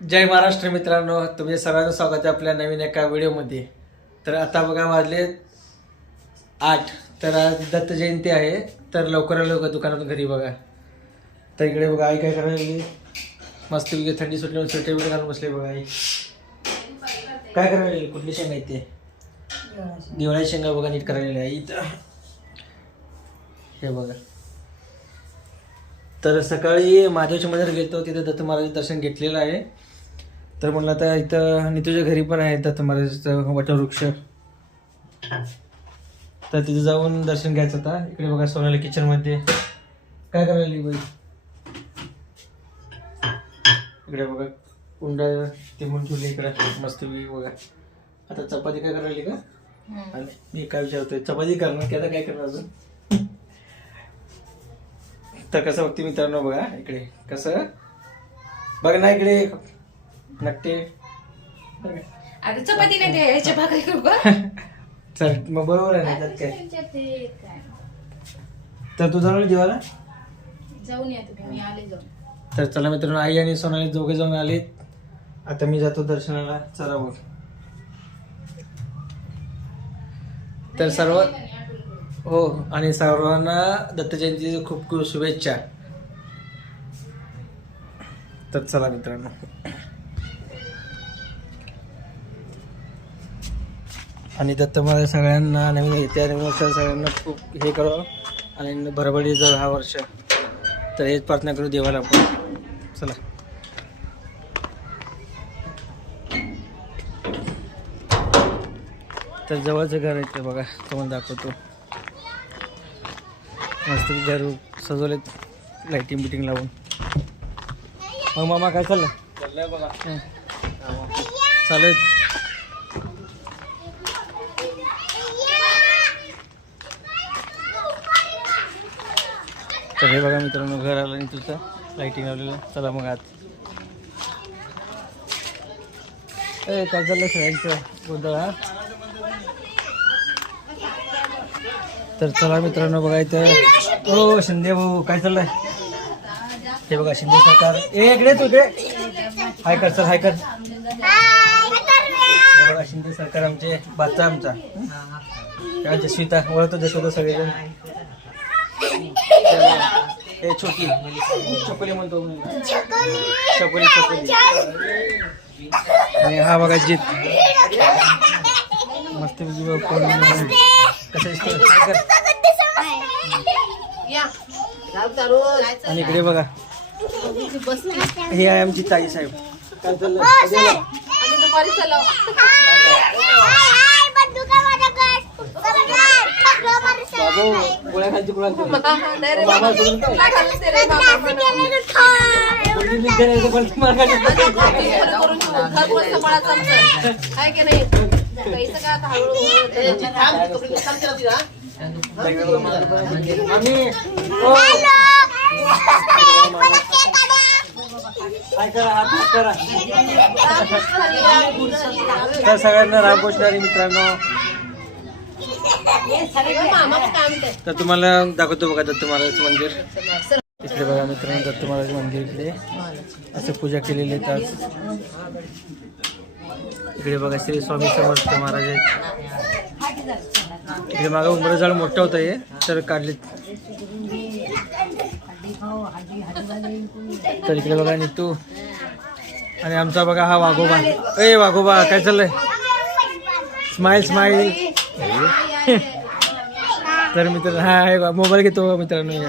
जय महाराष्ट्र मित्रांनो तुम्ही सर्वांचं स्वागत आहे आपल्या नवीन एका व्हिडिओमध्ये. तर आता बघा वाजले आठ. तर आज दत्त जयंती आहे तर लवकर लवकर दुकानातून घरी बघा. तर इकडे बघा आई काय करायला मस्त थंडी सुटली स्वेटर घालून बसले बघा आई. काय करायला कुठली शेंगा येते दिवाळी शेंगा. बघा नीट करायला आहे इथं. हे बघा. तर सकाळी महादेवच्या मंदिरात गेलो तिथे दत्त महाराज दर्शन घेतलेलं आहे. तर म्हणलं आता इथं नितूच्या घरी पण आहे दत्त महाराजाचं वटवृक्ष. तर तिथे जाऊन दर्शन घ्यायचं होता इकडे बघा सोनाली किचनमध्ये काय करायला लागली बाई? इकडे बघा कुंडा ते म्हणून ठेवले इकडे. मस्त बघा. आता चपाती काय करायला का? आणि मी काय विचारतोय? चपाती करणार की आता काय करणार अजून? तर कसं बघते मित्रांनो बघा इकडे कसं? बघ ना इकडे आता चपाती नाही द्या ह्याच्या भाकरी करू का? चल मग बरोबर आहे ना त्यात काय? तर तू जाणार जेवायला जाऊन या तुम्ही मी आले जाऊन. तर चला मित्रांनो आई आणि सोनाली दोघे जाऊन आलेत. आता मी जातो दर्शनाला चला बघ. तर सर्व हो आणि सर्वांना दत्त जयंतीची खूप खूप शुभेच्छा. तर चला मित्रांनो. आणि दत्त मला सगळ्यांना नवीन येत्या नवीन वर्षात सगळ्यांना खूप हे करो आणि भरभडी जाऊ हा वर्ष तर हेच प्रार्थना करू देवाला आपण. चला. तर जवळचं घर आहे ते बघा तुम्हाला दाखवतो. मस्त घर सजवलेत. लाईटिंग बिटिंग लावून. मग मामा काय चाललं चाललंय बघा. चालू आहेत तर हे बघा मित्रांनो घर आलं आणि तुझं लाईटिंग लावलेलं. चला मग आत ए काय चाललं सगळ्यांचं? गोंधळ हा? तर चला मित्रांनो बघा इथं. हो शिंदे भाऊ काय चाललंय? हे बघा शिंदे सरकार. ए इकडे तू हाय कर सर हाय कर. हे बघा शिंदे सरकार आमचे बादचा आमचा. काय जस्विता ओळखतो जसविता सगळेजण. हे छोटी चकोली म्हणतो. चकोली चकोली. आणि हा बघा जीत. मस्त आणि इकडे बघा. हे आहे आमची ताई साहेब. काय चाललंय? कधी आला? आम्ही दुपारी चलो बाबू गोळ्या खालची कुणाला काय? की नाही? पैसे आता हो. काय करा तर सगळ्यांना रामकृष्ण हरी मित्रांनो. तर तुम्हाला दाखवतो बघा दत्त महाराज मंदिर. इकडे बघा मित्रांनो दत्त महाराज मंदिर इकडे असं पूजा केलेली आहे. आज इकडे बघा श्री स्वामी समर्थ महाराज आहेत. इकडे मागं उमरं झाड मोठं होतं हे तर काढले तर इकडे बघा नितू. आणि आमचा बघा हा वाघोबा. ए वाघोबा काय चाललंय? स्माईल स्माईल तर मित्र हा मोबाईल घेतो मित्रांनो.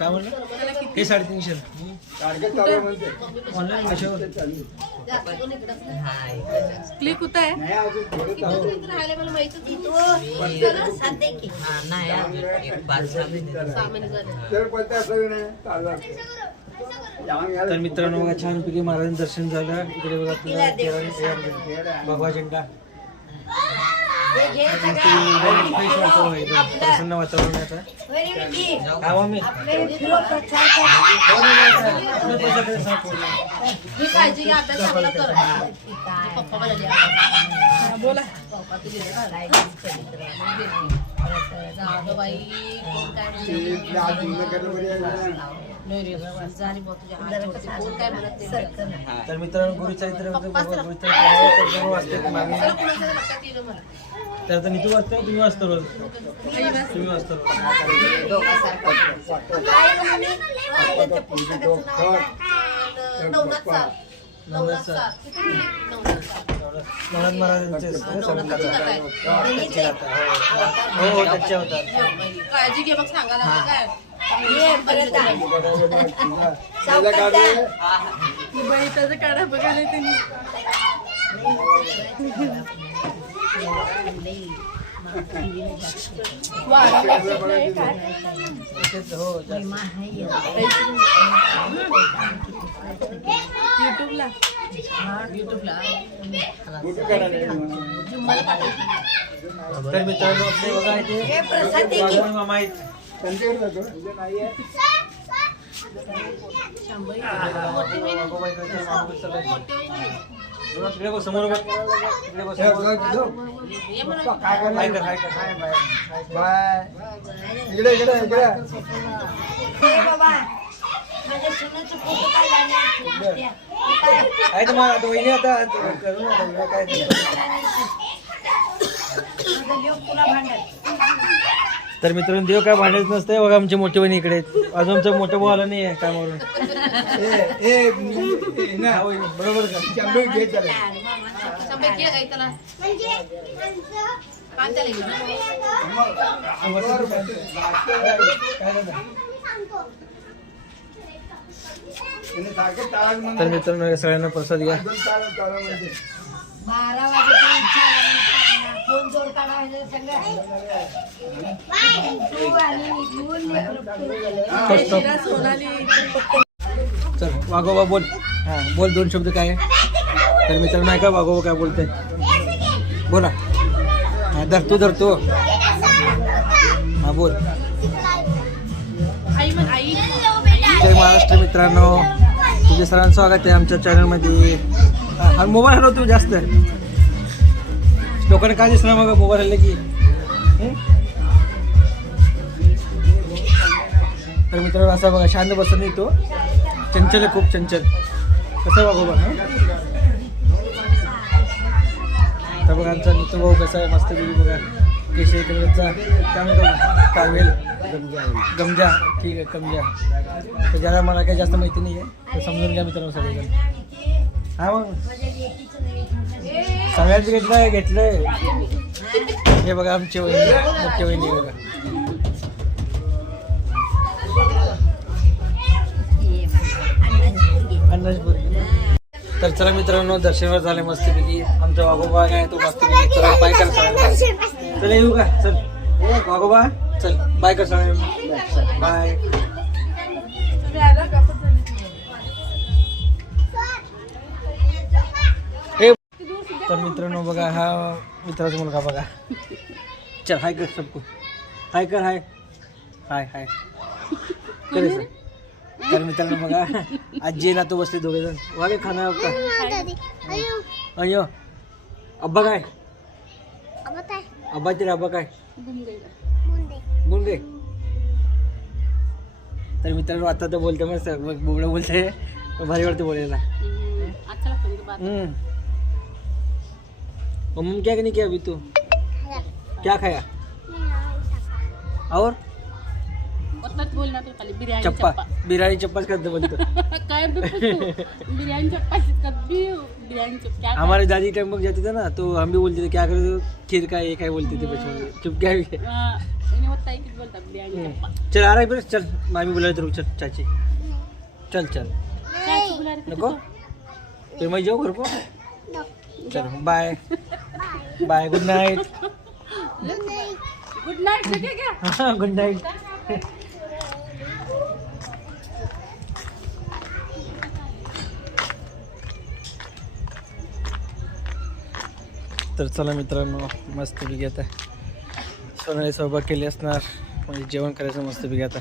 काय म्हणलं? हे साडेतीनशे. ऑनलाईन कशावर? क्लिक होत आहे राहिले मला माहितच नव्हतं. सहा महिने झाले. तर मित्रांनो बघा छानपैकी महाराजांचं दर्शन झालं. इकडे बघा देवाने- भगवा झेंडा फ्रेश वातावरण आहे एकदम. प्रसन्न वातावरण आता हा मम्मी बोला. काय तर मित्रांनो गुरुचरित्र आहे, तर मागे. आता नीतू वाचतो तुम्ही वाचतो रोज. तुम्ही वाचतो नवनाथ साल नवनाथ साल नवनाथ साल नवनाथ त्यांची काय तेच, हो जास्त. युट्यूबला तर मित्रांनो आपले बघा इथे मामा. समोर बघ. इकडे हाय इकडे इकडे तर वहिनी आता करू नका काय तर मित्रांनो देव काय भांडायच नसतंय. बघा आमची मोठी बहिणी इकडे आहेत. अजून आमचं मोठं भाऊ आलं नाही आहे कामावरून हा, बरोबर का? तर मित्रांनो या सगळ्यांना प्रसाद घ्या. म्हणजे. बारा वाजेपर्यंत चल वाघोबा बोल. हा बोल दोन शब्द काय आहे? तर मित्रांनो का वाघोबा काय बोलतोय? बोला. हा धरतो धरतो. हा बोल. जय महाराष्ट्र मित्रांनो. तुझे सरांचं स्वागत आहे आमच्या चॅनलमध्ये हा मोबाईल हलव तू जास्त. लोकांना काय दिसणार मग? मोबाईल हल्ले की? तर मित्रांनो असा बघा शांत बसून येतो. चंचल आहे खूप चंचल. कसं बघू बघा तर बघा आमचा नितू भाऊ कसा आहे? मस्त बघा. केशरी कलरचा. काय म्हणतो कावेल. गमजा. ठीक आहे गमजा. तर ज्याला मला काही जास्त माहिती नाही आहे तर समजून घ्या मित्रांनो सगळेजण. हा मग. सगळ्यांचं घेतलंय घेतलंय. हे बघा आमची वहिनी मोठी वहिनी बघा. तर चला मित्रांनो दर्शनावर झाले मस्तपैकी. आमचा वाघोबा काय तो मस्तपैकी चला बाय कर सगळ्यांना. चल येऊ का? चल. वाघोबा चल. बाय कर सगळ्यांना. बाय तर मित्रांनो बघा हा मित्राचा मुलगा बघा. चल हाय कर सबको. हाय कर हाय. हाय हाय. करे सर तर मित्रांनो बघा आजी ना तो बसले दोघे जण. वागे खाना का? अय्यो अब्बा काय? अब्बा तेरा अब्बा काय? गुंगे तर मित्रांनो आता तर बोलते मग बोबडं बोलते. भारी वाटते बोलायला. हम्म मम्मी क्या नहीं किया अभी तू? क्या खाया? और? बोलना तो खाली बिर्याणी चप्पा। बिर्याणी चप्पाच करते बोलतो काय बिर्याणी चप्पा कभी बिर्याणी चप्पा क्या हमारे दादी टाइम में जाते थे ना तो हम भी बोलते थे क्या करे तो खीर का ये क्या बोलते थे बचपन में। चुप क्या भी। है हाँ, इन्हें होता है कि बोलता बिर्याणी चप्पा। चल आ रहा है फिर चल मामी बुला रही चल चाची। चल चल। चाची बुला रही थी नको फिर मैं जाऊँ घर को। चलो bye bye good night good night हा गुड नाईट तर चला मित्रांनो मस्त पैकी आता. सोनाली स्वयंपाक केली असणार. म्हणजे जेवण करायचं मस्त पैकी आता.